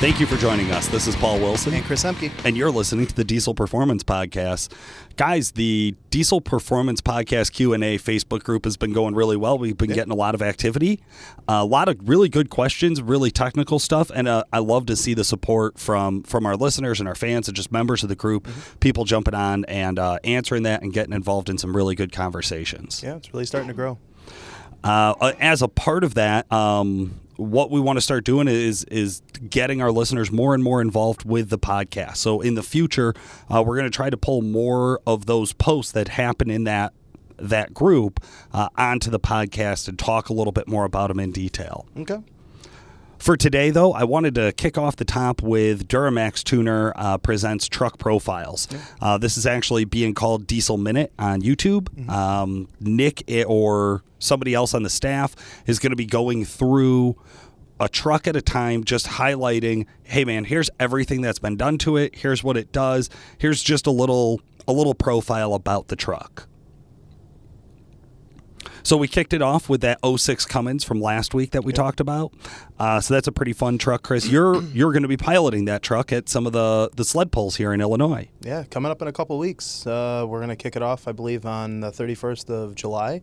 Thank you for joining us. This is Paul Wilson. And Chris Emke. And you're listening to the Diesel Performance Podcast. Guys, the Diesel Performance Podcast Q&A Facebook group has been going really well. We've been getting a lot of activity, a lot of really good questions, really technical stuff, and I love to see the support from our listeners and our fans and just members of the group, people jumping on and answering that and getting involved in some really good conversations. Yeah, it's really starting to grow. As a part of that, what we want to start doing is getting our listeners more and more involved with the podcast. So in the future, we're going to try to pull more of those posts that happen in that group onto the podcast and talk a little bit more about them in detail. Okay. For today, though, I wanted to kick off the top with Duramax Tuner presents Truck Profiles. Yeah. This is actually being called Diesel Minute on YouTube. Mm-hmm. Nick or somebody else on the staff is going to be going through a truck at a time, just highlighting, hey, man, here's everything that's been done to it. Here's what it does. Here's just a little profile about the truck. So we kicked it off with that 06 Cummins from last week that we talked about. So that's a pretty fun truck, Chris. You're going to be piloting that truck at some of the sled pulls here in Illinois. Yeah, coming up in a couple of weeks. We're going to kick it off, I believe, on the 31st of July.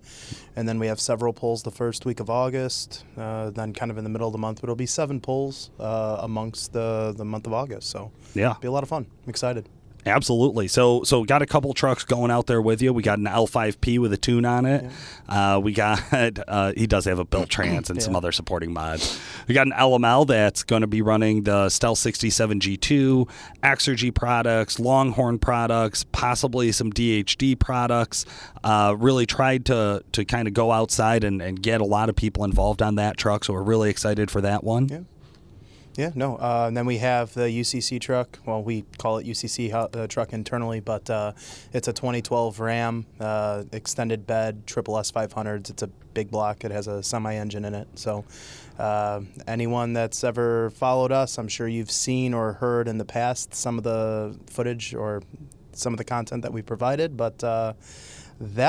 And then we have several pulls the first week of August. Then kind of in the middle of the month, it'll be 7 pulls amongst the month of August. So yeah, it'll be a lot of fun. I'm excited. Absolutely. So got a couple trucks going out there with you. We got an L5P with a tune on it. Yeah. We got he does have a built trans and some other supporting mods. We got an LML that's going to be running the Stealth 67 G2, Exergy products, Longhorn products, possibly some DHD products. Really tried to kind of go outside and get a lot of people involved on that truck. So we're really excited for that one. Yeah. Yeah, no. And then we have the UCC truck. Well, we call it UCC truck internally, but it's a 2012 Ram, extended bed, triple S500s. It's a big block. It has a semi-engine in it. So anyone that's ever followed us, I'm sure you've seen or heard in the past some of the footage or some of the content that we provided. But that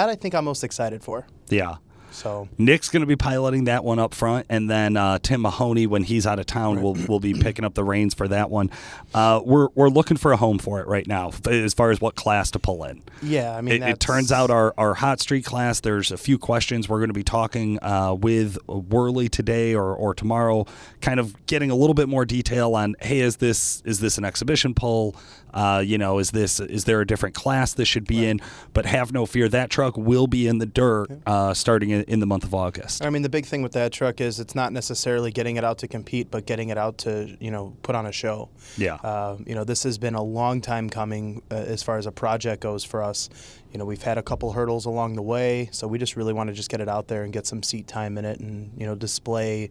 I think I'm most excited for. Yeah. So Nick's going to be piloting that one up front, and then Tim Mahoney, when he's out of town, will be picking up the reins for that one. We're looking for a home for it right now, as far as what class to pull in. Yeah, I mean, it turns out our hot street class. There's a few questions we're going to be talking with Worley today or tomorrow, kind of getting a little bit more detail on, hey, is this an exhibition pull? Is there a different class this should be in? But have no fear, that truck will be in the dirt starting in the month of August. I mean, the big thing with that truck is it's not necessarily getting it out to compete, but getting it out to, put on a show. Yeah. This has been a long time coming as far as a project goes for us. We've had a couple hurdles along the way, so we just really want to just get it out there and get some seat time in it and, display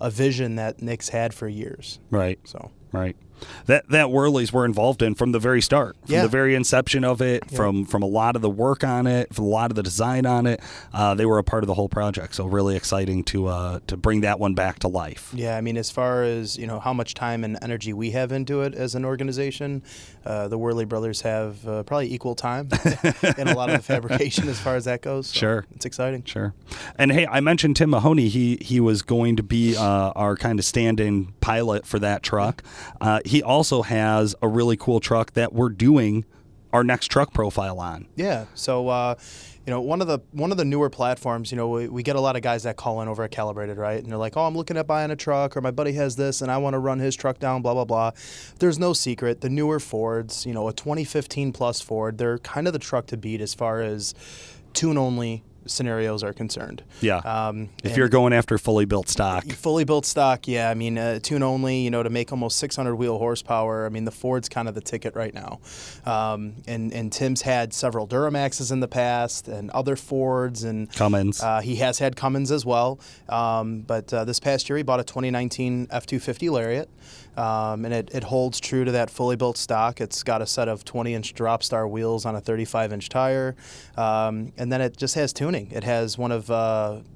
a vision that Nick's had for years. Right. So. Right. That Worley's we're involved in from the very start, from the very inception of it, from a lot of the work on it, from a lot of the design on it. They were a part of the whole project, so really exciting to bring that one back to life. Yeah, I mean, as far as how much time and energy we have into it as an organization, the Worley brothers have probably equal time in a lot of the fabrication as far as that goes. So sure, it's exciting. Sure. And hey, I mentioned Tim Mahoney. He was going to be our kind of stand-in pilot for that truck. He also has a really cool truck that we're doing our next truck profile on. Yeah. So, one of the newer platforms, we get a lot of guys that call in over at Calibrated, right? And they're like, oh, I'm looking at buying a truck, or my buddy has this and I want to run his truck down, blah, blah, blah. There's no secret. The newer Fords, a 2015 plus Ford, they're kind of the truck to beat as far as tune-only scenarios are concerned. Yeah. If you're going after fully built stock. Fully built stock, yeah. I mean, tune only, to make almost 600 wheel horsepower. I mean, the Ford's kind of the ticket right now. And Tim's had several Duramaxes in the past and other Fords and Cummins. He has had Cummins as well. But this past year he bought a 2019 F250 Lariat. And it holds true to that fully built stock. It's got a set of 20-inch drop star wheels on a 35-inch tire. And then it just has tuning. It has one of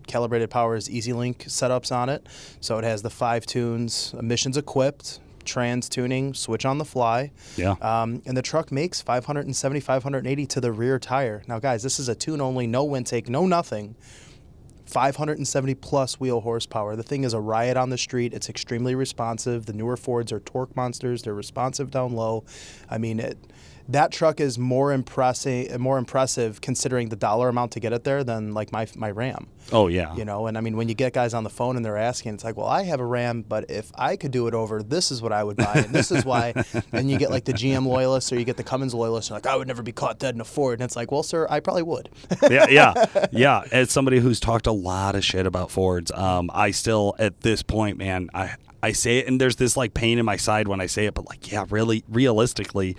Calibrated Power's EasyLink setups on it. So it has the 5 tunes, emissions equipped, trans tuning, switch on the fly. Yeah. And the truck makes 570, 580 to the rear tire. Now, guys, this is a tune only, no intake, no nothing. 570 plus wheel horsepower. The thing is a riot on the street. It's extremely responsive. The newer Fords are torque monsters. They're responsive down low. I mean, that truck is more impressive considering the dollar amount to get it there than like my Ram. Oh yeah. You know, and I mean, when you get guys on the phone and they're asking, it's like, well, I have a Ram, but if I could do it over, this is what I would buy, and this is why. And you get like the GM loyalists or you get the Cummins loyalists, like, I would never be caught dead in a Ford. And it's like, well, sir, I probably would. yeah. As somebody who's talked a lot of shit about Fords, I still, at this point, man, I say it, and there's this like pain in my side when I say it, but like, yeah, really, realistically,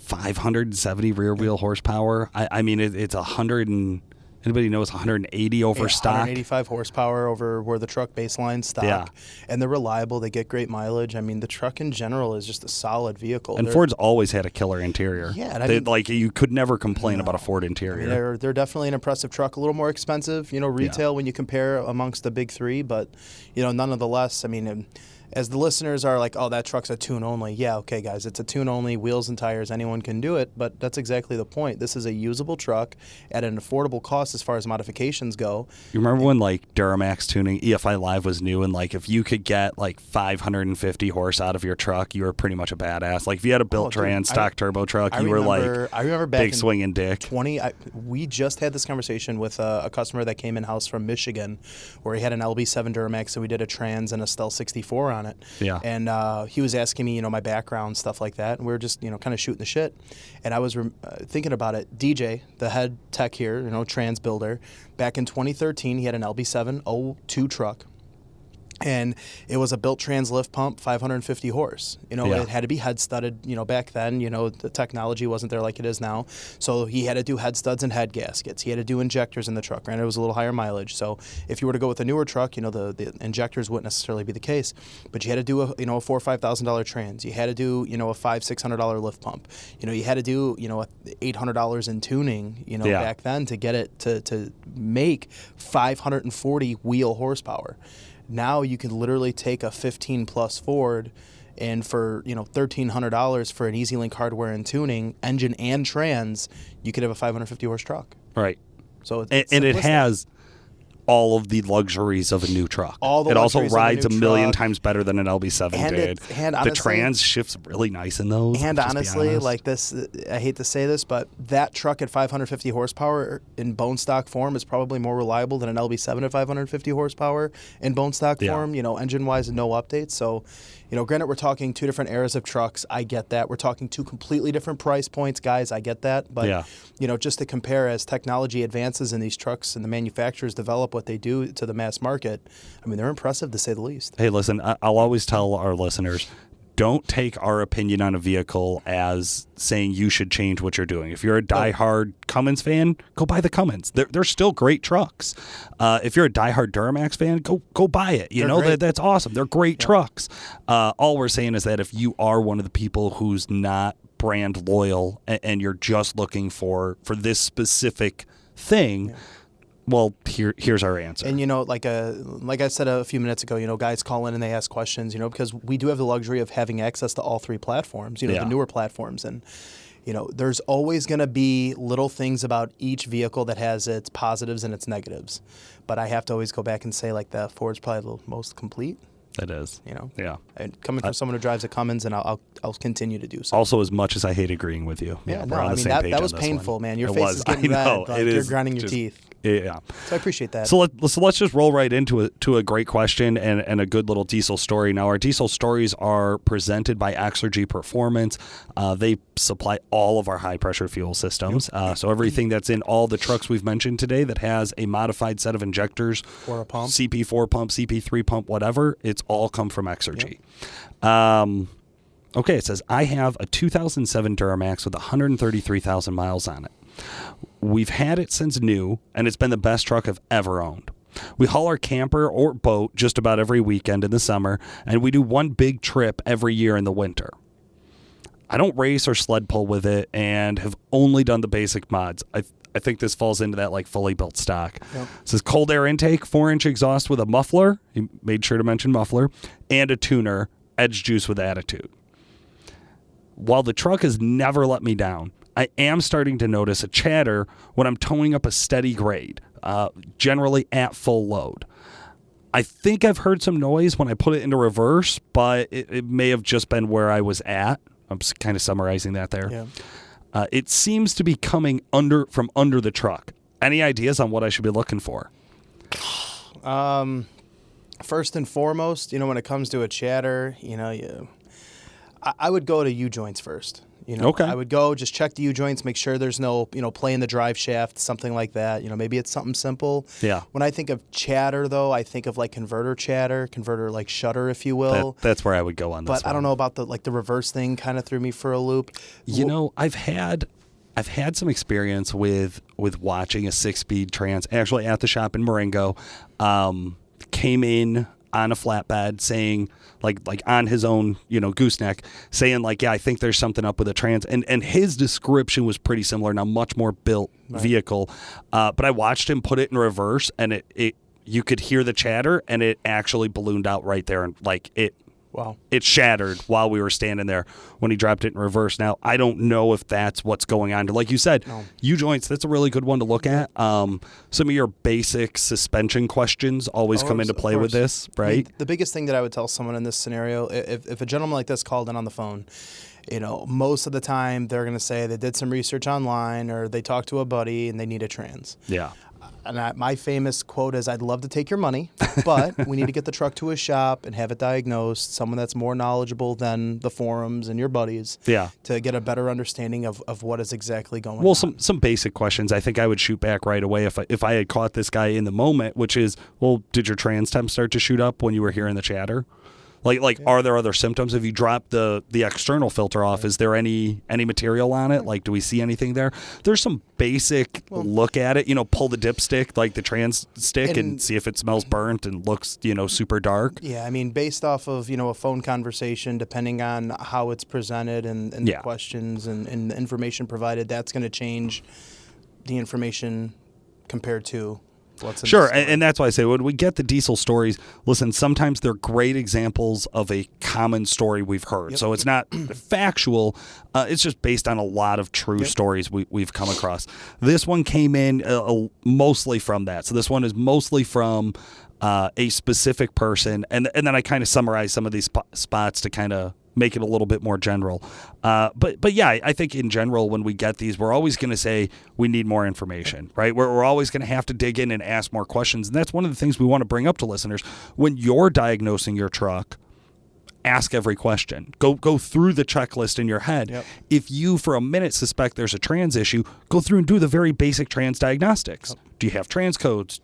570 rear wheel horsepower. I mean, it's 100 and anybody knows 180 over stock. 185 horsepower over where the truck baseline stock. Yeah. And they're reliable. They get great mileage. I mean, the truck in general is just a solid vehicle. And Ford's always had a killer interior. Yeah. And like you could never complain about a Ford interior. I mean, they're definitely an impressive truck. A little more expensive, retail when you compare amongst the big three. But, nonetheless, I mean, as the listeners are like, oh, that truck's a tune only. Yeah, okay, guys, it's a tune only, wheels and tires, anyone can do it. But that's exactly the point. This is a usable truck at an affordable cost as far as modifications go. You remember when like Duramax tuning, EFI Live was new, and like if you could get like 550 horse out of your truck, you were pretty much a badass. Like if you had a built trans stock turbo truck, I remember back big swinging dick. We just had this conversation with a customer that came in-house from Michigan where he had an LB7 Duramax, and we did a trans and a Stealth 64 on it. Yeah. And he was asking me, my background, stuff like that. And we were just, kind of shooting the shit. And I was thinking about it. DJ, the head tech here, trans builder, back in 2013, he had an LB7 02 truck. And it was a built trans lift pump, 550 horse. It had to be head studded, back then, the technology wasn't there like it is now. So he had to do head studs and head gaskets. He had to do injectors in the truck. Granted, it was a little higher mileage. So if you were to go with a newer truck, the injectors wouldn't necessarily be the case. But you had to do a $4,000 or $5,000 trans. You had to do, a $500-$600 lift pump. You had to do, $800 in tuning, back then to get it to make 540 wheel horsepower. Now you can literally take a 15-plus Ford, and for $1,300 for an EasyLink hardware and tuning, engine and trans, you could have a 550 horse truck. Right. So and it has all of the luxuries of a new truck. It also rides a million times better than an LB7 did. The trans shifts really nice in those. And honestly, like this, I hate to say this, but that truck at 550 horsepower in bone stock form is probably more reliable than an LB7 at 550 horsepower in bone stock form, engine-wise and no updates. So, granted, we're talking two different eras of trucks. I get that. We're talking two completely different price points, guys. I get that. But, just to compare, as technology advances in these trucks and the manufacturers develop what they do to the mass market, I mean, they're impressive to say the least. Hey, listen, I'll always tell our listeners, don't take our opinion on a vehicle as saying you should change what you're doing. If you're a diehard Cummins fan, go buy the Cummins. They're still great trucks. If you're a diehard Duramax fan, go buy it. That's awesome. They're great trucks. All we're saying is that if you are one of the people who's not brand loyal and you're just looking for this specific thing, well, here's our answer. And, like I said a few minutes ago, guys call in and they ask questions, because we do have the luxury of having access to all three platforms, the newer platforms. And, there's always going to be little things about each vehicle that has its positives and its negatives. But I have to always go back and say, like, the Ford's probably the most complete. It is. Yeah. And coming from someone who drives a Cummins, and I'll continue to do so. Also, as much as I hate agreeing with you. Yeah, no, I mean, that was painful, man. Your face is getting red. Like you're grinding your teeth. Yeah. So I appreciate that. So let's just roll right into a great question and a good little diesel story. Now, our diesel stories are presented by Exergy Performance. They supply all of our high-pressure fuel systems. So everything that's in all the trucks we've mentioned today that has a modified set of injectors, or a pump, CP4 pump, CP3 pump, whatever, it's all come from Exergy. Yep. Okay, it says, I have a 2007 Duramax with 133,000 miles on it. We've had it since new, and it's been the best truck I've ever owned. We haul our camper or boat just about every weekend in the summer, and we do one big trip every year in the winter. I don't race or sled pull with it and have only done the basic mods. I think this falls into that like fully built stock. Yep. It says cold air intake, 4-inch exhaust with a muffler. He made sure to mention muffler, and a tuner, Edge Juice with attitude. While the truck has never let me down, I am starting to notice a chatter when I'm towing up a steady grade, generally at full load. I think I've heard some noise when I put it into reverse, but it may have just been where I was at. I'm kind of summarizing that there. Yeah. It seems to be coming from under the truck. Any ideas on what I should be looking for? First and foremost, when it comes to a chatter, I would go to U-joints first. Okay. I would go just check the U-joints, make sure there's no, play in the drive shaft, something like that. Maybe it's something simple. Yeah. When I think of chatter, though, I think of like converter like shutter, if you will. That's where I would go on this. But I don't know about the reverse thing. Kind of threw me for a loop. I've had some experience with watching a 6-speed trans actually at the shop in Marengo. Came in on a flatbed saying like on his own, gooseneck, saying yeah, I think there's something up with the trans. And his description was pretty similar, now much more built vehicle. But I watched him put it in reverse, and it you could hear the chatter, and it actually ballooned out right there, and Wow. It shattered while we were standing there when he dropped it in reverse. Now, I don't know if that's what's going on. Like you said, U-joints, that's a really good one to look at. Some of your basic suspension questions always come into play with this, right? I mean, the biggest thing that I would tell someone in this scenario, if a gentleman like this called in on the phone, most of the time they're going to say they did some research online or they talked to a buddy and they need a trans. Yeah. And my famous quote is, I'd love to take your money, but we need to get the truck to a shop and have it diagnosed, someone that's more knowledgeable than the forums and your buddies, to get a better understanding of what is exactly going on. Well, some basic questions I think I would shoot back right away if I had caught this guy in the moment, which is, well, did your trans temp start to shoot up when you were hearing the chatter? Are there other symptoms? If you drop the external filter off, is there any material on it? Do we see anything there? There's some basic look at it. Pull the dipstick, like the trans stick, and see if it smells burnt and looks, super dark. Yeah, I mean, based off of, a phone conversation, depending on how it's presented and the questions and the information provided, that's going to change the information compared to Sure, and that's why I say when we get the diesel stories, listen, sometimes they're great examples of a common story we've heard. Yep. So it's not factual, it's just based on a lot of true stories we've come across. This one came in mostly from that. So this one is mostly from a specific person, and then I kind of summarize some of these spots to kind of make it a little bit more general. But yeah, I think in general, when we get these, we're always going to say we need more information, right? We're always going to have to dig in and ask more questions. And that's one of the things we want to bring up to listeners. When you're diagnosing your truck, ask every question. Go through the checklist in your head. Yep. If you, for a minute, suspect there's a trans issue, go through and do the very basic trans diagnostics. Yep. Do you have trans codes?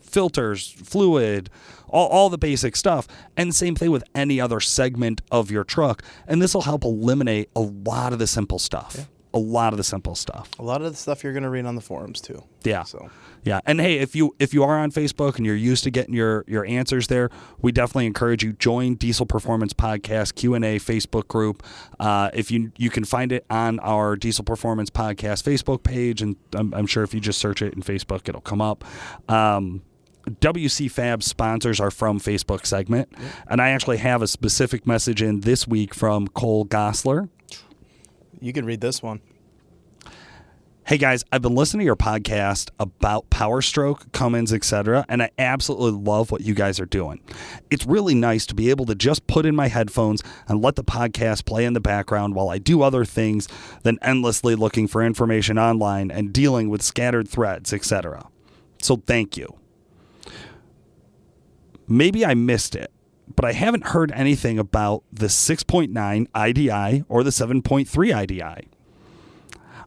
Filters, fluid, all the basic stuff. And same thing with any other segment of your truck. And this will help eliminate a lot of the simple stuff. Yeah. A lot of the simple stuff. A lot of the stuff you're going to read on the forums too. Yeah. So. Yeah. And hey, if you are on Facebook and you're used to getting your answers there, we definitely encourage you join Diesel Performance Podcast Q&A Facebook group. If you can find it on our Diesel Performance Podcast Facebook page, and I'm sure if you just search it in Facebook, it'll come up. WC Fab sponsors our From Facebook segment, and I actually have a specific message in this week from Cole Gosler. You can read this one. Hey guys, I've been listening to your podcast about Power Stroke, Cummins, etc., and I absolutely love what you guys are doing. It's really nice to be able to just put in my headphones and let the podcast play in the background while I do other things than endlessly looking for information online and dealing with scattered threads, etc. So thank you. Maybe I missed it, but I haven't heard anything about the 6.9 IDI or the 7.3 IDI.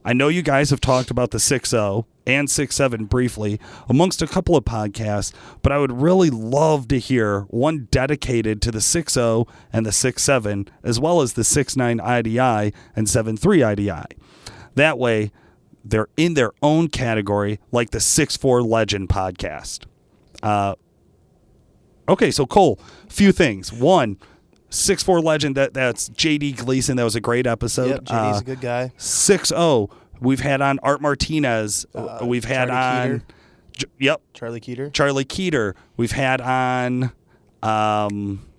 I know you guys have talked about the 6.0 and 6.7 briefly amongst a couple of podcasts, but I would really love to hear one dedicated to the 6.0 and the 6.7, as well as the 6.9 IDI and 7.3 IDI. That way, they're in their own category, like the 6.4 Legend podcast. Okay, so Cole, few things. One, 6.4 Legend, that's J.D. Gleason. That was a great episode. Yep, J.D.'s a good guy. 6.0, we've had on Art Martinez. We've had on... Charlie Keeter. Charlie Keeter. We've had on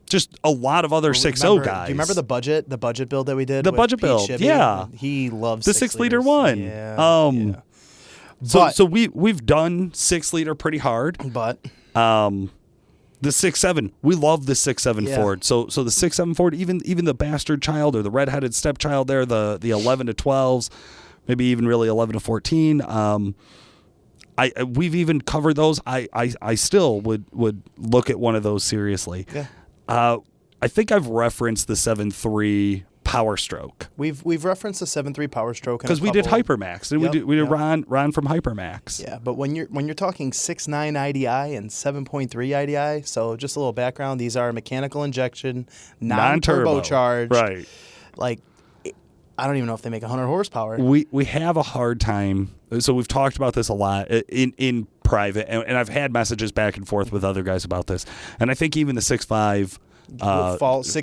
just a lot lot of other 6.0 guys. Do you remember the budget build that we did? The budget build, Shibby? yeah. He loves the 6 liter one. Yeah. So we've done 6-liter pretty hard. But the 6.7, we love the 6.7 Yeah. Ford. So the 6.7 Ford, even the bastard child or the redheaded stepchild there, the 11 to 12s, maybe even really 11 to 14. We've even covered those. I still would look at one of those seriously. Yeah. I think I've referenced the 7.3 Power Stroke we've referenced the 7.3 Power Stroke because we did Hypermax and Yep, we did yep. Ron from Hypermax. Yeah, but when you're talking 6.9 IDI and 7.3 IDI, so just a little background, these are mechanical injection, Non-turbo. non-turbocharged. Right. Like, I don't even know if they make 100 horsepower. We have a hard time. So we've talked about this a lot in private, and I've had messages back and forth with other guys about this. And I think even the 6.5 GM falls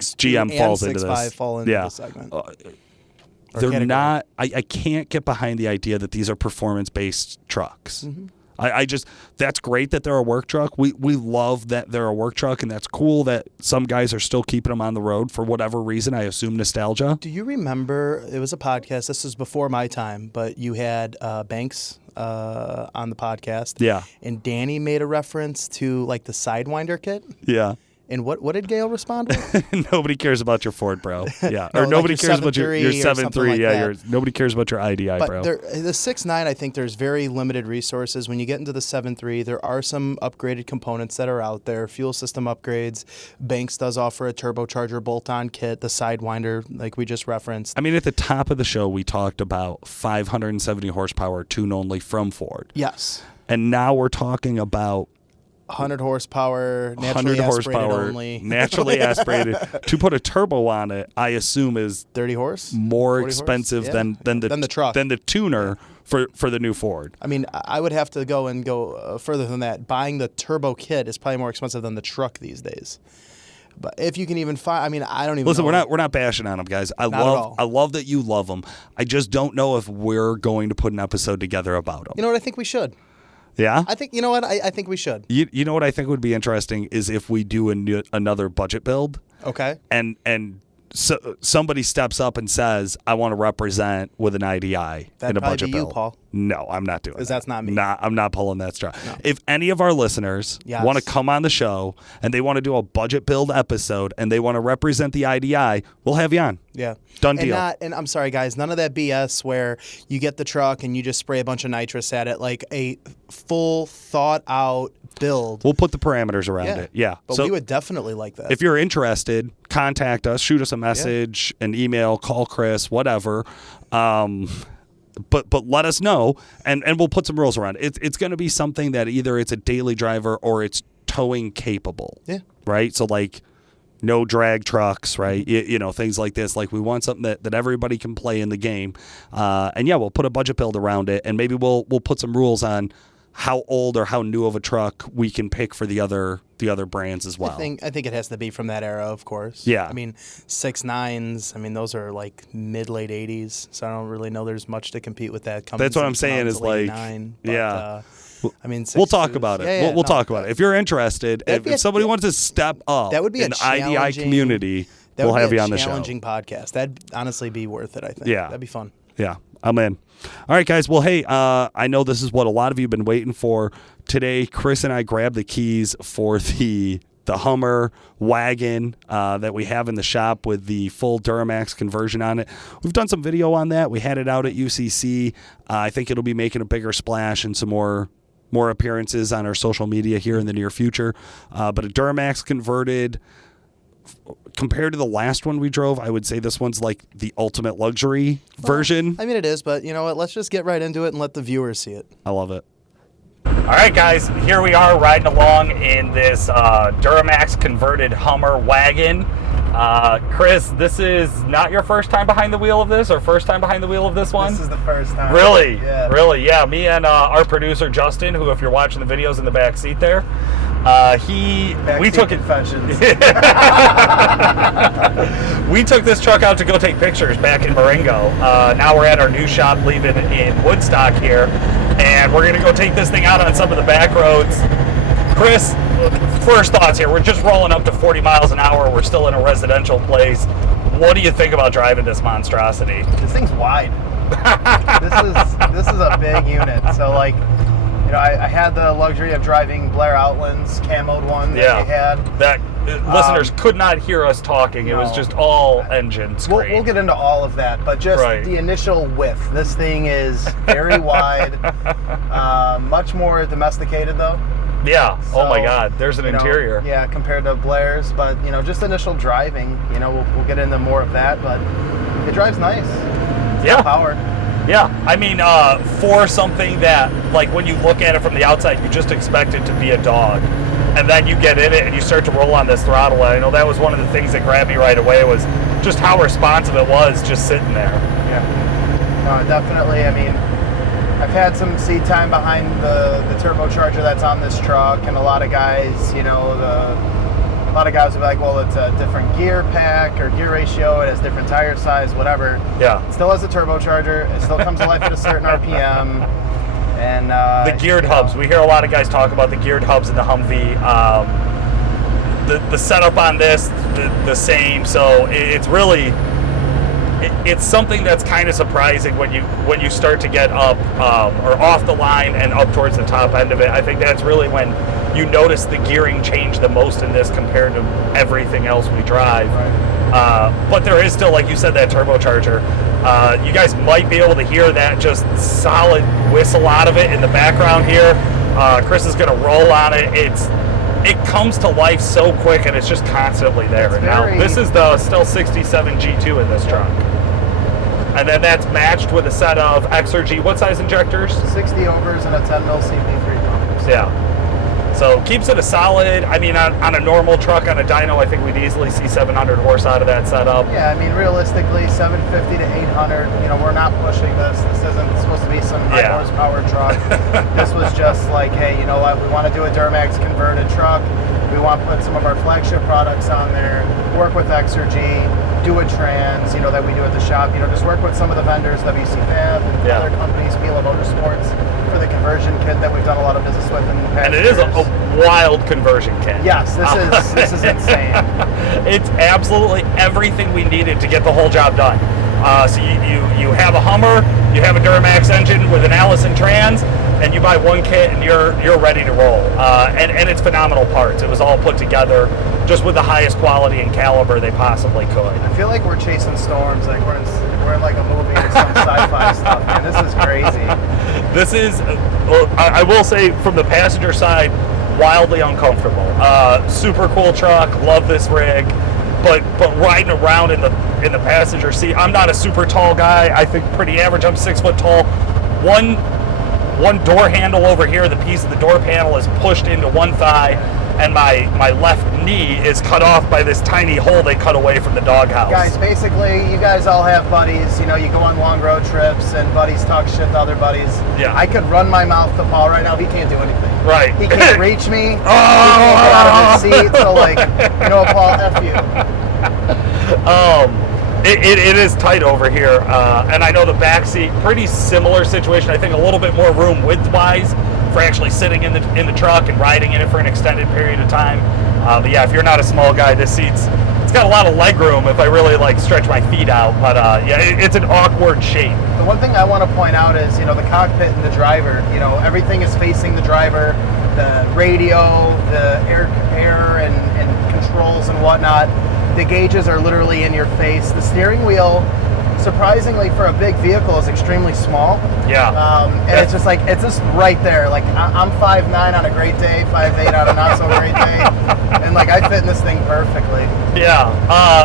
into this. 6.5 fall into the segment. They're category. not. I can't get behind the idea that these are performance-based trucks. Mm-hmm. I just, that's great that they're a work truck. We love that they're a work truck, and that's cool that some guys are still keeping them on the road for whatever reason. I assume nostalgia. Do you remember, it was a podcast, this was before my time, but you had Banks on the podcast. Yeah. And Danny made a reference to like the Sidewinder kit. Yeah. And what did Gail respond with? Nobody cares about your Ford, bro. Yeah. No, or like nobody your cares about your 7.3 7.3. like Yeah. that. Nobody cares about your IDI, But bro. the 6.9, I think there's very limited resources. When you get into the 7.3, there are some upgraded components that are out there, fuel system upgrades. Banks does offer a turbocharger bolt-on kit, the Sidewinder, like we just referenced. I mean, at the top of the show, we talked about 570 horsepower tune only from Ford. Yes. And now we're talking about 100 horsepower, 100 naturally aspirated horsepower, only. naturally aspirated. To put a turbo on it, I assume is 30 horse? more 40 horse? expensive Yeah. than Than the truck. than the tuner for the new Ford. I mean, I would have to go further than that. Buying the turbo kit is probably more expensive than the truck these days. But if you can even find, I mean, I don't even Listen, know. we're not bashing on them, guys. at all. I love that you love them. I just don't know if we're going to put an episode together about them. You know what? I think we should. Yeah? I think, you know what? I think we should. You know what I think would be interesting is if we do another budget build Okay. and so somebody steps up and says, I want to represent with an IDI That'd in a probably budget be you, build. Paul. No, I'm not doing that. 'Cause that's not me. I'm not pulling that straw. If any of our listeners Yes. want to come on the show and they want to do a budget build episode and they want to represent the IDI, we'll have you on. Yeah. Done deal. And I'm sorry, guys, none of that BS where you get the truck and you just spray a bunch of nitrous at it. Like a full, thought-out build. We'll put the parameters around it. Yeah. But So we would definitely like that. if you're interested, contact us, shoot us a message, an email, call Chris, whatever. But let us know, and we'll put some rules around it. It's going to be something that either it's a daily driver or it's towing capable. Yeah. Right? So, like, no drag trucks, right? You know, things like this. Like, we want something that everybody can play in the game. And, yeah, we'll put a budget build around it, and maybe we'll put some rules on how old or how new of a truck we can pick for the other brands as well. I think it has to be from that era, of course. Yeah. I mean, 6.9s, I mean, those are like mid-late 80s, so I don't really know there's much to compete with that. That's what I'm saying is like, yeah. I mean, We'll talk 6.2s. about it. Yeah, we'll talk about it. If you're interested, That'd be if somebody wants to step up that would be in a the IDI challenging- community, That we'll would have be you a on the show. challenging podcast. That'd honestly be worth it, I think. Yeah. That'd be fun. Yeah, I'm in. All right, guys. Well, hey, I know this is what a lot of you have been waiting for. Today, Chris and I grabbed the keys for the Hummer wagon that we have in the shop with the full Duramax conversion on it. We've done some video on that. We had it out at UCC. I think it'll be making a bigger splash and some more appearances on our social media here in the near future. But a Duramax converted. Compared to the last one we drove, I would say this one's like the ultimate luxury version. I mean, it is, but you know what? Let's just get right into it and let the viewers see it. I love it. All right, guys, here we are riding along in this Duramax converted Hummer wagon. Chris, this is not your first time behind the wheel of this, or first time behind the wheel of this one? This is the first time. Really? Yeah. Really, yeah. Me and our producer, Justin, who, if you're watching the videos in the back seat there, we took confessions. We took this truck out to go take pictures back in Marengo. Now we're at our new shop leaving in Woodstock here, and we're going to go take this thing out on some of the back roads. Chris, first thoughts here. We're just rolling up to 40 miles an hour. We're still in a residential place. What do you think about driving this monstrosity? This thing's wide. This is a big unit. So like, you know, I had the luxury of driving Blair Outland's camoed one that we had. That listeners could not hear us talking. It was just all engine screen. We'll get into all of that, but just the initial width. This thing is very wide, much more domesticated though. Yeah. So, oh my God. There's an interior. Yeah, compared to Blair's, but you know, just initial driving. You know, we'll get into more of that, but it drives nice. It's power. Yeah, I mean, for something that, like, when you look at it from the outside, you just expect it to be a dog. And then you get in it and you start to roll on this throttle. And I know that was one of the things that grabbed me right away was just how responsive it was just sitting there. Yeah. Definitely. I mean, I've had some seat time behind the turbocharger that's on this truck, and a lot of guys, you know, a lot of guys will be like, well, it's a different gear pack or gear ratio, it has different tire size, whatever. Yeah. It still has a turbocharger, it still comes to life at a certain RPM. And the geared hubs. We hear a lot of guys talk about the geared hubs in the Humvee. The setup on this, the same. So it's really, it's something that's kind of surprising when you start to get up or off the line and up towards the top end of it. I think that's really when you notice the gearing change the most in this compared to everything else we drive. Right. But there is still, like you said, that turbocharger. You guys might be able to hear that just solid whistle out of it in the background here. Chris is going to roll on it. It comes to life so quick, and it's just constantly there. And now this is the still 67 G2 in this truck. And then that's matched with a set of Exergy. What size injectors? 60 overs and a 10 mil CP3 pumpers. Yeah. So keeps it a solid. I mean, on a normal truck, on a dyno, I think we'd easily see 700 horse out of that setup. Yeah, I mean, realistically, 750 to 800. You know, we're not pushing this. This isn't supposed to be some high horsepower truck. This was just like, hey, you know what? We want to do a Duramax converted truck. We want to put some of our flagship products on there. Work with Exergy. Do a trans, you know, that we do at the shop. You know, just work with some of the vendors, WC Fab and other companies, Mila Motorsports, for the conversion kit that we've done a lot of business with in the past. And it is a wild conversion kit. Yes, this is insane. It's absolutely everything we needed to get the whole job done. So you have a Hummer, you have a Duramax engine with an Allison trans, and you buy one kit and you're ready to roll. And it's phenomenal parts. It was all put together just with the highest quality and caliber they possibly could. I feel like we're chasing storms, like we're in like a movie or some sci-fi stuff, man. This is crazy. This is, I will say, from the passenger side, wildly uncomfortable. Super cool truck, love this rig, but riding around in the passenger seat, I'm not a super tall guy. I think pretty average. I'm 6 foot tall. One door handle over here, the piece of the door panel is pushed into one thigh, and my left knee is cut off by this tiny hole they cut away from the doghouse. Guys, basically, you guys all have buddies. You know, you go on long road trips, and buddies talk shit to other buddies. Yeah. I could run my mouth to Paul right now. He can't do anything. Right. He can't reach me. He can't get out of his seat. So, like, you know, Paul, F you. It is tight over here, and I know the back seat, pretty similar situation. I think a little bit more room width-wise for actually sitting in the truck and riding in it for an extended period of time. But yeah, if you're not a small guy, this it's got a lot of leg room if I really like stretch my feet out. But yeah, it's an awkward shape. The one thing I want to point out is, you know, the cockpit and the driver. You know, everything is facing the driver. The radio, the air and controls and whatnot. The gauges are literally in your face. The steering wheel, surprisingly for a big vehicle, is extremely small. Yeah. And it's just like, it's just right there. Like, I'm 5'9" on a great day, 5'8" on a not so great day. And like, I fit in this thing perfectly. Yeah.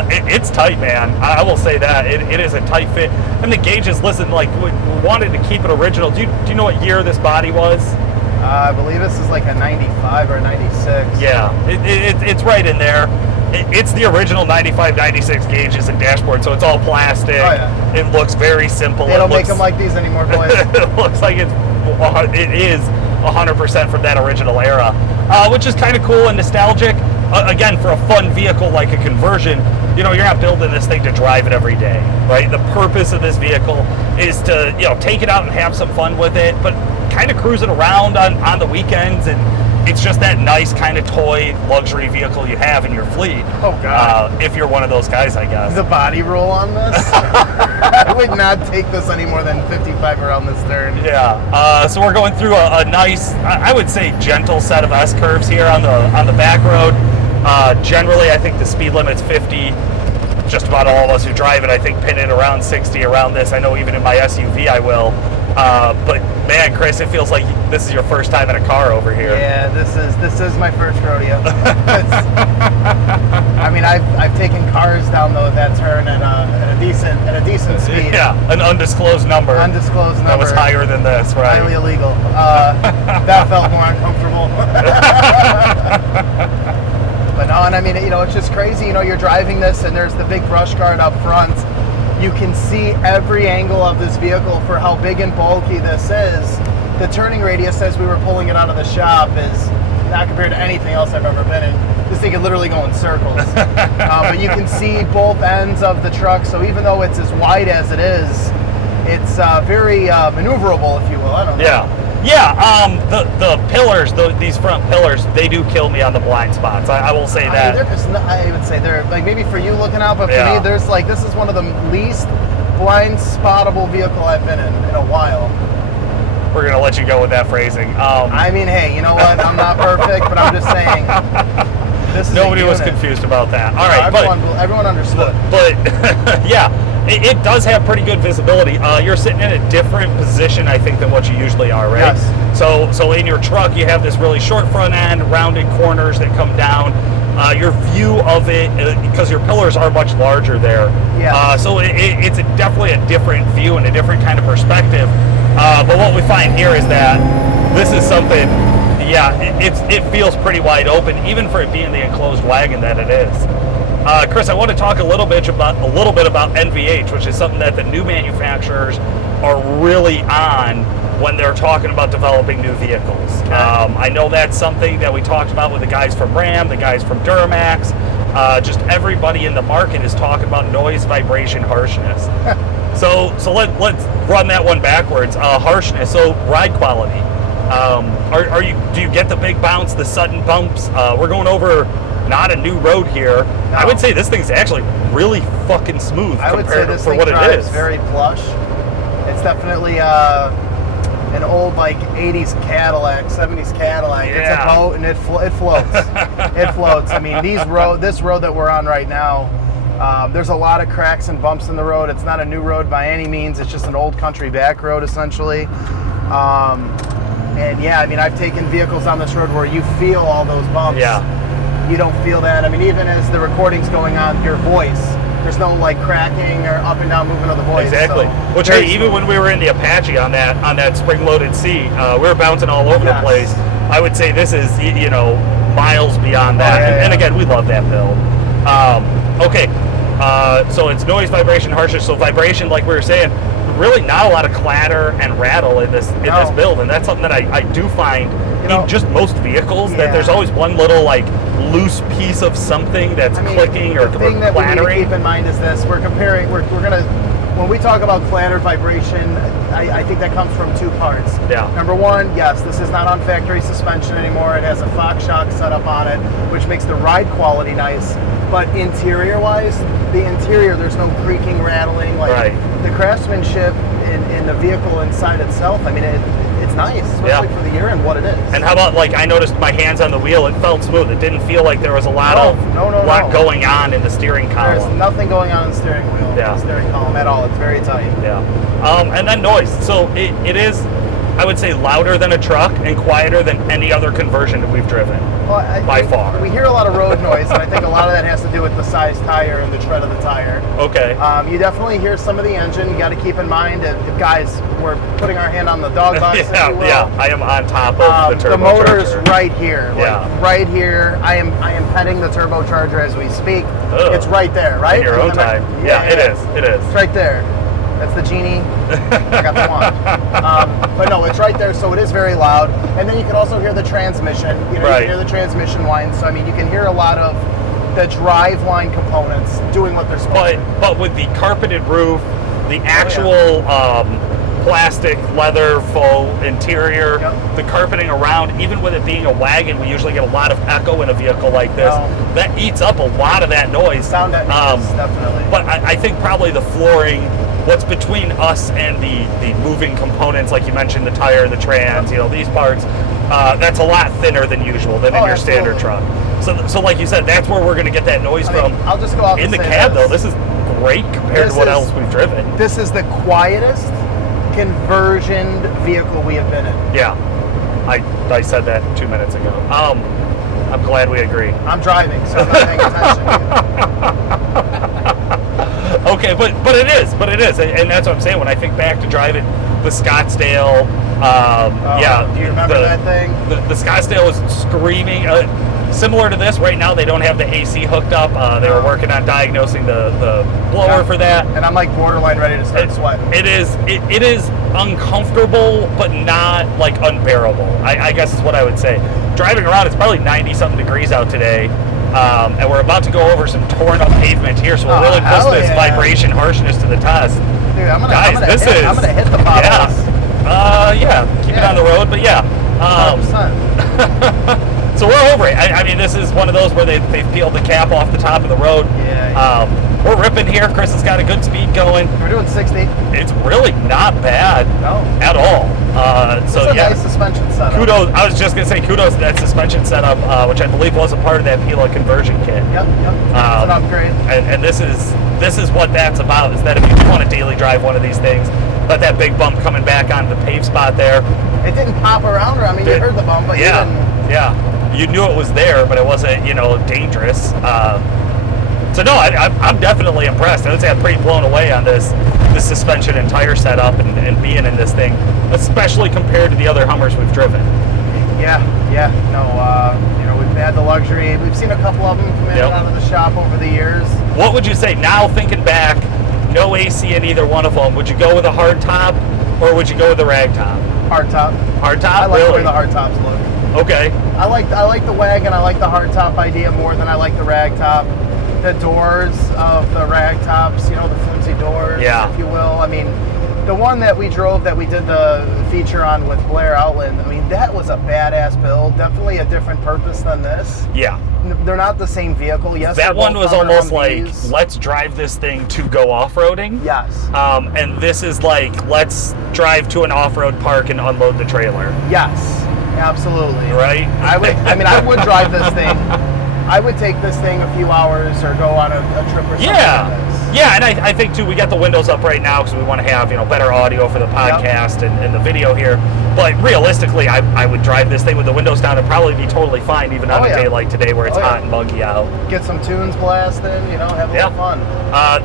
It's tight, man. I will say that. It is a tight fit. And the gauges, listen, like, we wanted to keep it original. Do you know what year this body was? I believe this is like a 95 or a 96. Yeah. It's right in there. It's the original 95, 96 gauges and dashboard, so it's all plastic. Oh, yeah. It looks very simple. They don't make them like these anymore, boys. It looks like it is 100% from that original era, which is kind of cool and nostalgic. Again, for a fun vehicle like a conversion, you know, you're not building this thing to drive it every day, right? The purpose of this vehicle is to, you know, take it out and have some fun with it, but kind of cruise it around on the weekends and it's just that nice kind of toy luxury vehicle you have in your fleet. Oh, God. If you're one of those guys, I guess. The body roll on this? I would not take this any more than 55 around this turn. Yeah. So we're going through a nice, I would say, gentle set of S curves here on the back road. Generally, I think the speed limit's 50. Just about all of us who drive it, I think, pin it around 60 around this. I know even in my SUV I will. But man, Chris, it feels like this is your first time in a car over here. Yeah, this is my first rodeo. I mean, I've taken cars down that turn at a decent speed. Yeah, an undisclosed number. Undisclosed number. That was higher than this, right? Highly illegal. That felt more uncomfortable. But no, and I mean, it's just crazy. You're driving this, and there's the big brush guard up front. You can see every angle of this vehicle for how big and bulky this is. The turning radius, as we were pulling it out of the shop, is not compared to anything else I've ever been in. This thing can literally go in circles. But you can see both ends of the truck, so even though it's as wide as it is, it's very maneuverable, if you will. I don't know. Yeah, the pillars, these front pillars, they do kill me on the blind spots. I will say that. I would say they're like, maybe for you looking out, but for Yeah. me, there's like, this is one of the least blind spottable vehicle I've been in a while. We're going to let you go with that phrasing. I mean, hey, you know what? I'm not perfect, but I'm just saying. This is Nobody a was unit. confused about that. All right, everyone understood. But yeah, it does have pretty good visibility. You're sitting in a different position, I think, than what you usually are, right? Yes. So in your truck, you have this really short front end, rounded corners that come down. Your view of it, because your pillars are much larger there. Yeah. So it's definitely a different view and a different kind of perspective. But what we find here is that this is something, yeah, it feels pretty wide open, even for it being the enclosed wagon that it is. Chris, I want to talk a little bit about NVH, which is something that the new manufacturers are really on when they're talking about developing new vehicles. Okay. I know that's something that we talked about with the guys from Ram, the guys from Duramax. Just everybody in the market is talking about noise, vibration, harshness. So let's run that one backwards. Harshness, so ride quality. Do you get the big bounce, the sudden bumps? We're going over not a new road here. No. I would say this thing's actually really fucking smooth I would say compared to this for thing what it drives is. very plush. It's definitely an old like 80s Cadillac, 70s Cadillac. Yeah. It's a boat and it floats. It floats. I mean, this road that we're on right now, there's a lot of cracks and bumps in the road. It's not a new road by any means. It's just an old country back road essentially. And yeah, I mean, I've taken vehicles on this road where you feel all those bumps. Yeah. You don't feel that. I mean, even as the recording's going on, your voice, there's no like cracking or up and down movement of the voice. Exactly. So Which, very hey, even when we were in the Apache on that spring-loaded seat, we were bouncing all over the Yes. place. I would say this is, miles beyond that. yeah, And yeah. again, we love that build. Okay. So it's noise, vibration, harshness. So vibration, like we were saying, really not a lot of clatter and rattle in this build, and that's something that I do find in just most vehicles, that there's always one little like loose piece of something that's clicking or the thing that we need to clattering. keep in mind is this: we're gonna, when we talk about clatter, vibration, I think that comes from two parts. Yeah. Number one, yes, this is not on factory suspension anymore. It has a Fox shock setup on it, which makes the ride quality nice. But interior-wise, the interior, there's no creaking, rattling. Like Right. the craftsmanship in the vehicle inside itself. I mean, it's nice, especially for the year and what it is. And how about, like, I noticed my hands on the wheel, it felt smooth. It didn't feel like there was a lot No. going on in the steering column. There's nothing going on in the steering wheel, Yeah. the steering column at all. It's very tight. Yeah. And then noise. So it is, I would say, louder than a truck and quieter than any other conversion that we've driven. Well, By far. We hear a lot of road noise, and I think a lot of that has to do with the size tire and the tread of the tire. Okay. You definitely hear some of the engine. You got to keep in mind, if guys, we're putting our hand on the dog box, if you will. Yeah. I am on top of the turbocharger. The motor's right here. Yeah. Like right here. I am petting the turbocharger as we speak. Ugh. It's right there, right? In your own time. Yeah, it is. It is. It's right there. That's the genie. I got the wand. But no, it's right there, so it is very loud. And then you can also hear the transmission. You Right. can hear the transmission lines. So I mean, you can hear a lot of the drive line components doing what they're supposed to. But with the carpeted roof, the actual plastic, leather, faux interior, Yep. the carpeting around, even with it being a wagon, we usually get a lot of echo in a vehicle like this. No. That eats up a lot of that noise. Sound engineers, definitely. But I think probably the flooring, what's between us and the moving components, like you mentioned, the tire, the trans, these parts, that's a lot thinner than usual than in Oh, your standard truck. absolutely. So like you said, that's where we're going to get that noise I mean, from. I'll just go out In and the say cab, this. though, this is great compared This to what is- else we've driven. This is the quietest conversioned vehicle we have been in. Yeah, I said that 2 minutes ago. I'm glad we agree. I'm driving, so I'm not paying attention. Okay, but it is, and that's what I'm saying. When I think back to driving the Scottsdale, Do you remember that thing? The Scottsdale was screaming. Similar to this, right now they don't have the AC hooked up. They were working on diagnosing the blower Yeah. for that. And I'm like borderline ready to start sweating. It is uncomfortable, but not like unbearable. I guess is what I would say. Driving around, it's probably 90-something degrees out today, and we're about to go over some torn up pavement here, so we'll Oh, really push hell this yeah. vibration harshness to the test. Dude, I'm Guys, gonna this hit, is I'm gonna hit the bottles. keep it Yeah. on the road, but yeah. 100%. So we're over it. I mean, this is one of those where they've peeled the cap off the top of the road. Yeah. We're ripping here. Chris has got a good speed going. We're doing 60. It's really not bad No. at all. It's So a yeah, nice suspension setup. kudos. I was just gonna say kudos to that suspension setup, which I believe was a part of that Pila conversion kit. Yep. It's an upgrade. And this is what that's about. Is that if you want to daily drive one of these things, let that big bump coming back onto the pave spot there. It didn't pop around. I mean, you heard the bump, but Yeah, you didn't. yeah. You knew it was there, but it wasn't, dangerous. So no, I'm definitely impressed. I would say I'm pretty blown away on this suspension and tire setup and being in this thing, especially compared to the other Hummers we've driven. Yeah. No, we've had the luxury. We've seen a couple of them come in and Yep. out of the shop over the years. What would you say now, thinking back? No AC in either one of them. Would you go with a hard top, or would you go with the rag top? Hard top. Hard top, I like the really? way the hard tops look. Okay. I like the wagon. I like the hard top idea more than I like the rag top. The doors of the rag tops, the flimsy doors, Yeah. if you will. I mean, the one that we drove that we did the feature on with Blair Outland, I mean, that was a badass build. Definitely a different purpose than this. Yeah. They're not the same vehicle. Yes, That they're one both was Hummer almost like, Humvees. let's drive this thing to go off-roading. Yes. And this is like, let's drive to an off-road park and unload the trailer. Yes. Absolutely. Right? I would drive this thing. I would take this thing a few hours or go on a trip or something Yeah. like this. Yeah, and I think too, we got the windows up right now because we want to have better audio for the podcast and the video here. But realistically, I would drive this thing with the windows down and probably be totally fine, even on Oh, a yeah. day like today where it's Oh, yeah. hot and muggy out. Get some tunes blasting, have a little fun.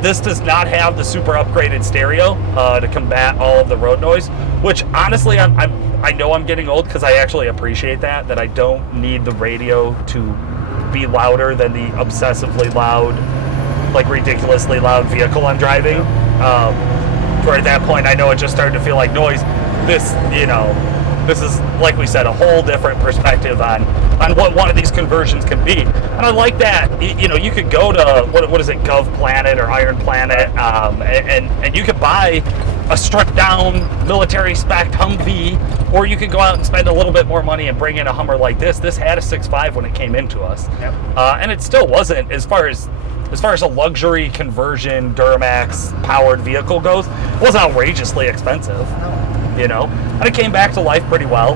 This does not have the super upgraded stereo to combat all of the road noise, which honestly, I know I'm getting old because I actually appreciate that I don't need the radio to be louder than the obsessively loud, like ridiculously loud vehicle I'm driving. Where at that point I know it just started to feel like noise. This is, like we said, a whole different perspective on what one of these conversions can be. And I like that, you could go to, what is it, Gov Planet or Iron Planet, and you could buy a stripped down military spec Humvee, or you could go out and spend a little bit more money and bring in a Hummer like this. This had a 6.5 when it came into us. Yep. And it still wasn't, as far as a luxury conversion Duramax powered vehicle goes, it wasn't outrageously expensive. And it came back to life pretty well.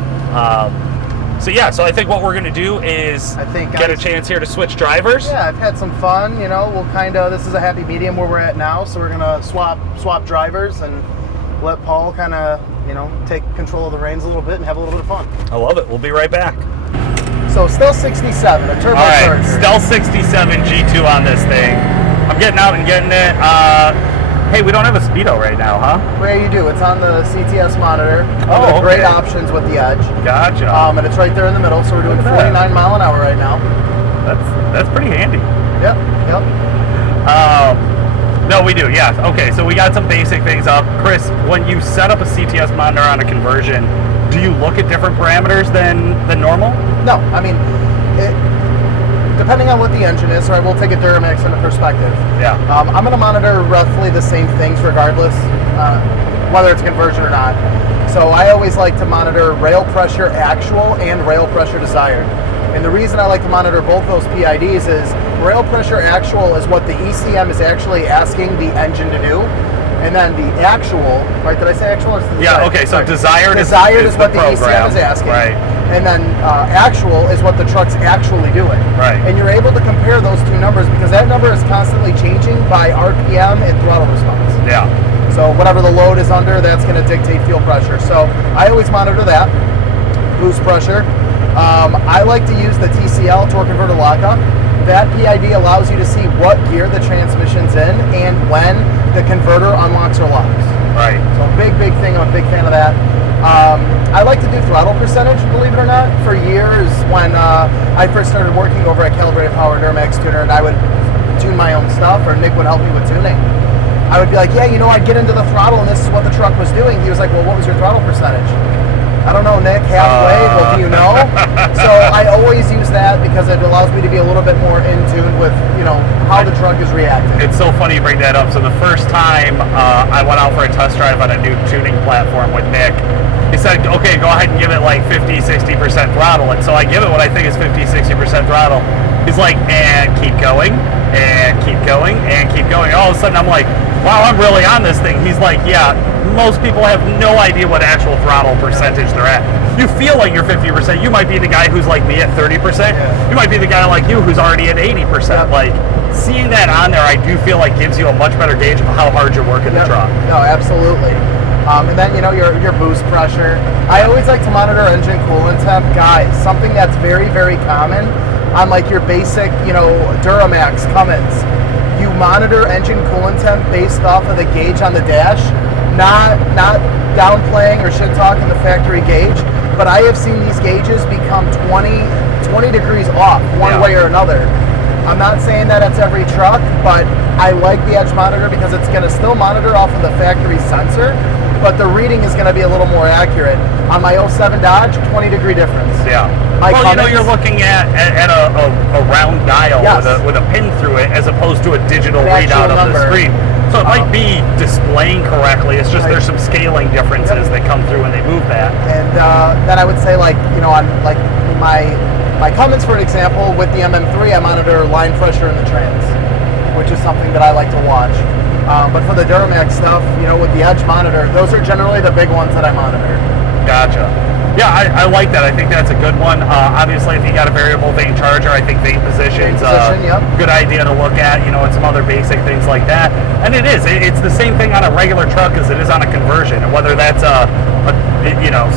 So I think what we're going to do is get a chance here to switch drivers. Yeah, I've had some fun. We'll this is a happy medium where we're at now, so we're gonna swap drivers and let Paul kind of take control of the reins a little bit and have a little bit of fun. I love it. We'll be right back. So still 67, a turbo All right, charger. Stealth 67 G2 on this thing. I'm getting out and getting it. Hey, we don't have a speedo right now, huh? Where you do? It's on the CTS monitor. Oh, With great okay. options with the Edge. Gotcha. And it's right there in the middle, so we're doing Look at that. 49 mile an hour right now. That's pretty handy. Yep. No, we do, yes. Okay, so we got some basic things up. Chris, when you set up a CTS monitor on a conversion, do you look at different parameters than normal? No, I mean, depending on what the engine is, so I will take a Duramax into perspective. Yeah. I'm going to monitor roughly the same things regardless. whether it's conversion or not. So I always like to monitor rail pressure actual and rail pressure desired. And the reason I like to monitor both those PIDs is rail pressure actual is what the ECM is actually asking the engine to do. And then the actual, right? Did I say actual or desired? Yeah, okay, so Sorry. desired is what the program. ECM is asking. Right. And then actual is what the truck's actually doing. Right. And you're able to compare those two numbers because that number is constantly changing by RPM and throttle response. Yeah. So whatever the load is under, that's going to dictate fuel pressure. So I always monitor that, boost pressure. I like to use the TCL, torque converter lockup. That PID allows you to see what gear the transmission's in and when the converter unlocks or locks. Right. So big thing. I'm a big fan of that. I like to do throttle percentage, believe it or not. For years, when I first started working over at Calibrated Power Duramax Tuner, and I would tune my own stuff, or Nick would help me with tuning, I would be like, yeah, I'd get into the throttle, and this is what the truck was doing. He was like, well, what was your throttle percentage? I don't know, Nick, halfway. Well, do you know? So I always use that because it allows me to be a little bit more in tune with, how the truck is reacting. It's so funny you bring that up. So the first time I went out for a test drive on a new tuning platform with Nick, he said, okay, go ahead and give it like 50, 60% throttle. And so I give it what I think is 50, 60% throttle. He's like, and keep going, and keep going, and keep going. And all of a sudden I'm like, wow, I'm really on this thing. He's like, yeah, most people have no idea what actual throttle percentage they're at. You feel like you're 50%. You might be the guy who's like me at 30%. You might be the guy like you who's already at 80%. Like, seeing that on there, I do feel like gives you a much better gauge of how hard you're working the truck. No, absolutely. And then, your boost pressure. I always like to monitor engine coolant temp. Guys, something that's very, very common on like your basic, Duramax, Cummins. You monitor engine coolant temp based off of the gauge on the dash, not downplaying or shit talking the factory gauge, but I have seen these gauges become 20 degrees off one way or another. I'm not saying that it's every truck, but I like the Edge monitor because it's going to still monitor off of the factory sensor, but the reading is going to be a little more accurate. On my 07 Dodge, 20-degree difference. Yeah. Cummins, you're looking at a round dial with a pin through it as opposed to a digital readout of the screen. So it might be displaying correctly. It's just there's some scaling differences that come through when they move that. And then I would say, on like my Cummins, for example, with the MM3, I monitor line pressure in the trans, which is something that I like to watch. But for the Duramax stuff, with the Edge monitor, those are generally the big ones that I monitor. Gotcha. Yeah, I like that. I think that's a good one. Obviously, if you got a variable vane charger, I think vane position's a good idea to look at, and some other basic things like that. And it's the same thing on a regular truck as it is on a conversion. And whether that's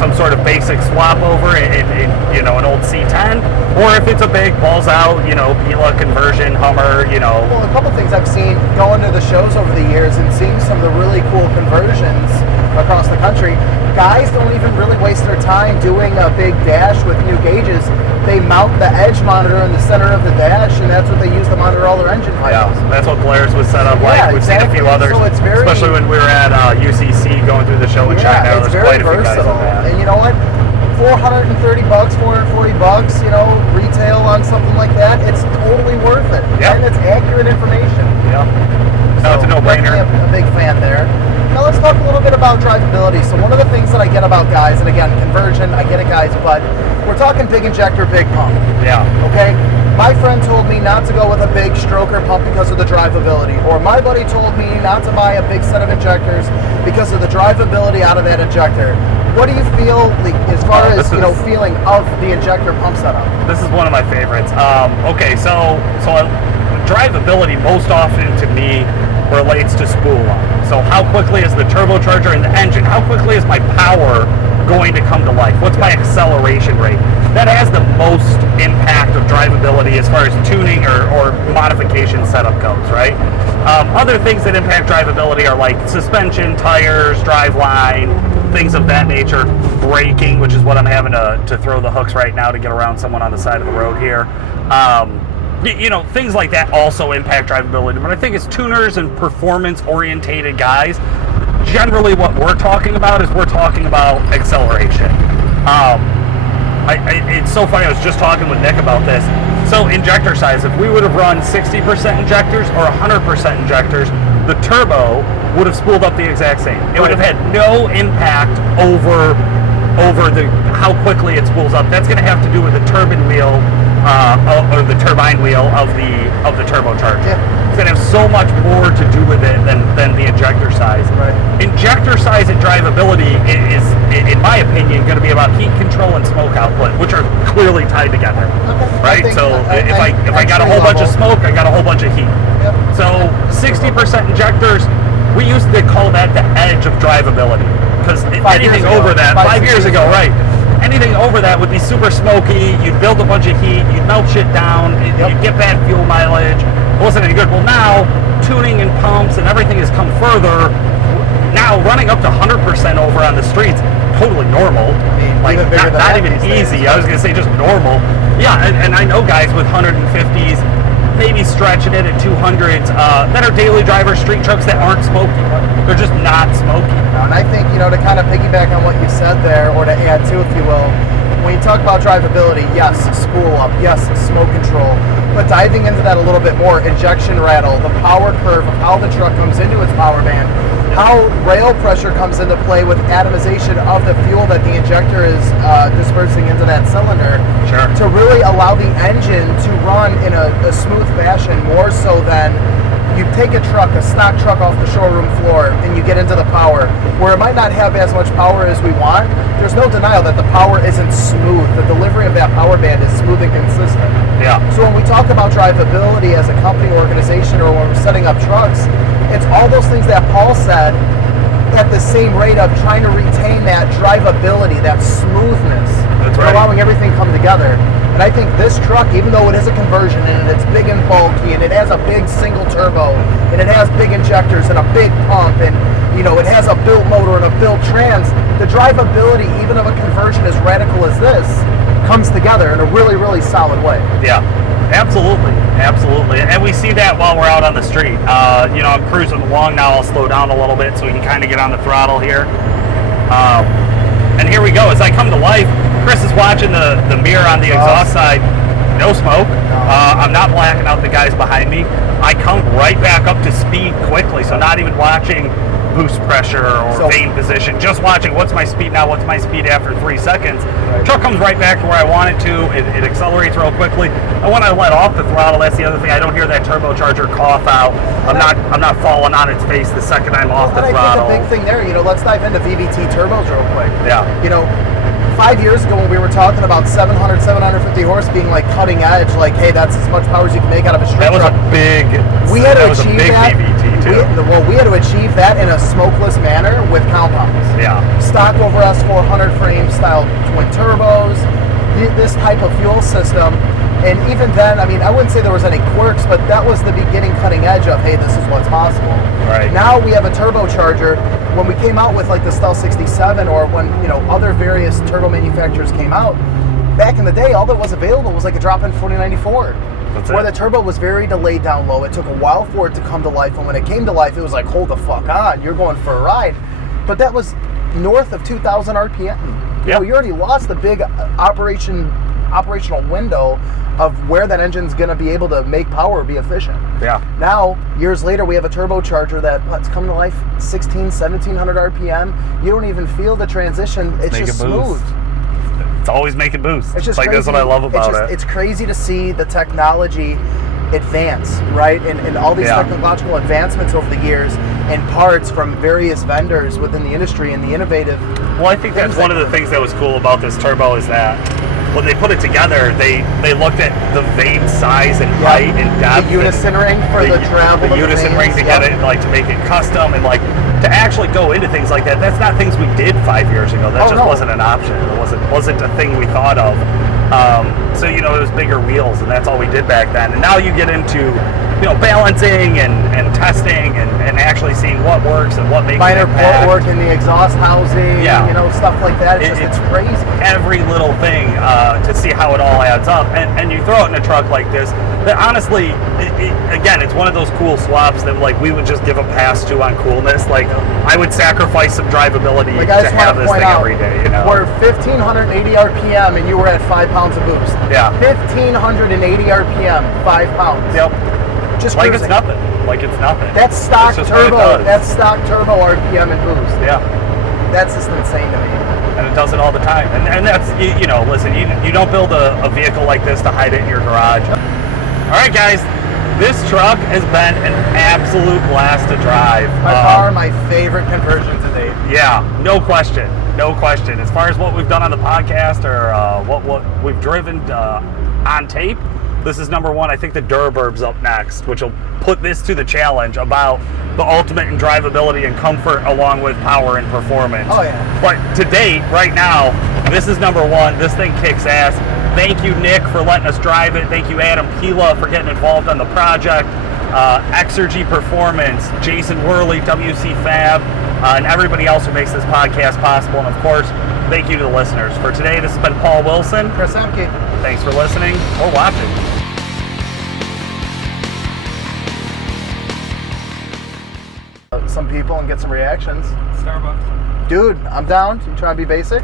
some sort of basic swap over in an old C10, or if it's a big balls out, Pila conversion, Hummer, Well, a couple things I've seen going to the shows over the years and seeing some of the really cool conversions across the country. Guys don't even really waste their time doing a big dash with new gauges. They mount the Edge monitor in the center of the dash, and that's what they use to monitor all their engine vitals. Yeah, that's what Blair's was set up like. We've seen a few others, so it's especially when we were at UCC going through the show in China. It's There's very quite a few guys versatile. on that. And you know what? $430, $440, retail on something like that, it's totally worth it. Yep. And it's accurate information. Yeah. No, it's a no-brainer. Definitely a big fan there. Now let's talk a little bit about drivability. So one of the things that I get about guys, and again, conversion, I get it, guys, but we're talking big injector, big pump. Yeah. Okay? My friend told me not to go with a big stroker pump because of the drivability. Or my buddy told me not to buy a big set of injectors because of the drivability out of that injector. What do you feel as far as feeling of the injector pump setup? This is one of my favorites. So drivability most often to me relates to spool up. So how quickly is the turbocharger in the engine? How quickly is my power going to come to life? What's my acceleration rate? That has the most impact of drivability as far as tuning or modification setup goes, right? Other things that impact drivability are like suspension, tires, driveline, things of that nature. Braking, which is what I'm having to throw the hooks right now to get around someone on the side of the road here. Things like that also impact drivability. But I think as tuners and performance-orientated guys, generally what we're talking about acceleration. It's so funny, I was just talking with Nick about this. So injector size, if we would have run 60% injectors or 100% injectors, the turbo would have spooled up the exact same. It would have had no impact over the how quickly it spools up. That's going to have to do with the turbine wheel or the turbine wheel of the turbocharger. Yeah. It's going to have so much more to do with it than the injector size. Right. Injector size and drivability is, in my opinion, going to be about heat control and smoke output, which are clearly tied together. Okay. Right. If I got a whole bunch of smoke, I got a whole bunch of heat. Yep. So 60% injectors, we used to call that the edge of drivability. Because anything over that, 5 years ago, right? Anything over that would be super smoky. You'd build a bunch of heat. You'd melt shit down. You'd get bad fuel mileage. It wasn't any good. Well, now tuning and pumps and everything has come further. Now running up to 100% over on the streets, totally normal. Like not even easy. I was gonna say just normal. Yeah, and I know guys with 150s, maybe stretching it at 200s that are daily driver street trucks that aren't smoky. They're just not smoky. And I think, to kind of piggyback on what you said there, or to add to, if you will, when you talk about drivability, yes, spool up, yes, smoke control, but diving into that a little bit more, injection rattle, the power curve of how the truck comes into its power band, how rail pressure comes into play with atomization of the fuel that the injector is dispersing into that cylinder, Sure. to really allow the engine to run in a smooth fashion, more so than you take a stock truck off the showroom floor, and you get into the power, where it might not have as much power as we want. There's no denial that the power isn't smooth. The delivery of that power band is smooth and consistent. Yeah. So when we talk about drivability as a company organization, or when we're setting up trucks, it's all those things that Paul said, at the same rate of trying to retain that drivability, that smoothness, That's right. allowing everything to come together. And I think this truck, even though it is a conversion and it's big and bulky and it has a big single turbo and it has big injectors and a big pump and it has a built motor and a built trans, the drivability, even of a conversion as radical as this, comes together in a really, really solid way. Yeah, absolutely. And we see that while we're out on the street. I'm cruising along now. I'll slow down a little bit so we can kind of get on the throttle here. And here we go. As I come to life, Chris is watching the mirror on the exhaust side. No smoke. I'm not blacking out the guys behind me. I come right back up to speed quickly, so not even watching boost pressure or vane position, just watching what's my speed now, what's my speed after 3 seconds. Truck comes right back to where I want it to. It accelerates real quickly. And when I let off the throttle, that's the other thing. I don't hear that turbocharger cough out. I'm not falling on its face the second I'm off the throttle. I think the big thing there, let's dive into VVT turbos real quick. Yeah. 5 years ago when we were talking about 700, 750 horse being like cutting edge, like, hey, that's as much power as you can make out of a street That was truck. a big. We had to that was a achieve big that. VVT too. We had to achieve that in a smokeless manner with compounds. Yeah. Stock over S400 frame style twin turbos, this type of fuel system. And even then, I wouldn't say there was any quirks, but that was the beginning cutting edge of, hey, this is what's possible. Right. Now we have a turbocharger. When we came out with like the Stealth 67, or when other various turbo manufacturers came out, back in the day, all that was available was like a drop-in 4094. That's where it. the turbo was very delayed down low. It took a while for it to come to life, and when it came to life, it was like, hold the fuck on, you're going for a ride. But that was north of 2,000 RPM. Yeah. You already lost the big operational window of where that engine's going to be able to make power, be efficient. Yeah. Now, years later, we have a turbocharger that's coming to life 1,700 RPM. You don't even feel the transition. It's just smooth. It's always making boost. It's just like crazy. That's what I love about it. It's crazy to see the technology advance, right? And all these technological advancements over the years, and parts from various vendors within the industry and the innovative. Well, I think that's one of the things that was cool about this turbo is that when they put it together, they looked at the vane size and height and depth. The unison ring for the travel. The unison ring to get it, like to make it custom, and like to actually go into things like that. That's not things we did 5 years ago. That wasn't an option. It wasn't a thing we thought of. So it was bigger wheels, and that's all we did back then. And now you get into balancing and testing and actually seeing what works and what makes minor an impact. port work in the exhaust housing, stuff like that. It's crazy. Every little thing to see how it all adds up, and you throw it in a truck like this. That honestly, again, it's one of those cool swaps that like we would just give a pass to on coolness. Like I would sacrifice some drivability Like, I to just have want to this point thing out, every day. we're 1,580 RPM, and you were at 5 pounds of boost. Yeah. 1,580 RPM, 5 pounds. Yep. Just Like cruising. it's nothing. like it's nothing. That's stock It's just what it turbo. does. That's stock turbo RPM and boost. Yeah. That's just insane to me. And it does it all the time. And that's, you know, listen, you don't build a vehicle like this to hide it in your garage. All right, guys, this truck has been an absolute blast to drive. By far my favorite conversion to date. Yeah, no question. No question. As far as what we've done on the podcast or what we've driven on tape, this is number one. I think the Duraburb's up next, which will put this to the challenge about the ultimate in drivability and comfort along with power and performance. Oh, yeah. But to date, right now, this is number one. This thing kicks ass. Thank you, Nick, for letting us drive it. Thank you, Adam Pila, for getting involved on the project. Exergy Performance, Jason Worley, WC Fab, and everybody else who makes this podcast possible. And of course, thank you to the listeners. For today, this has been Paul Wilson. Chris Emke. Thanks for listening or watching. Some people and get some reactions. Starbucks. Dude, I'm down. You trying to be basic?